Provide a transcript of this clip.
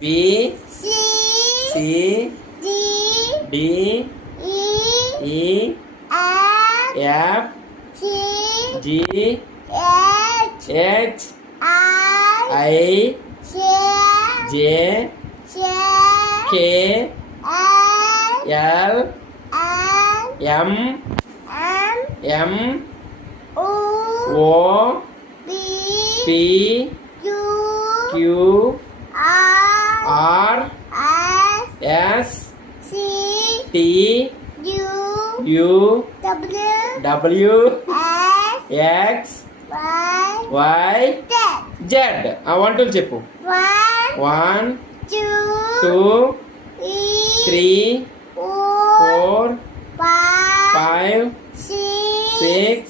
B C C D D E E F F G G H H I I J J K K L L M M M O O P P Q Q R R S S C T U U W W X X Y Y Z Z. వంటలు చెప్పు. 1 1 2 2 3 3 4 4 5 5 6 6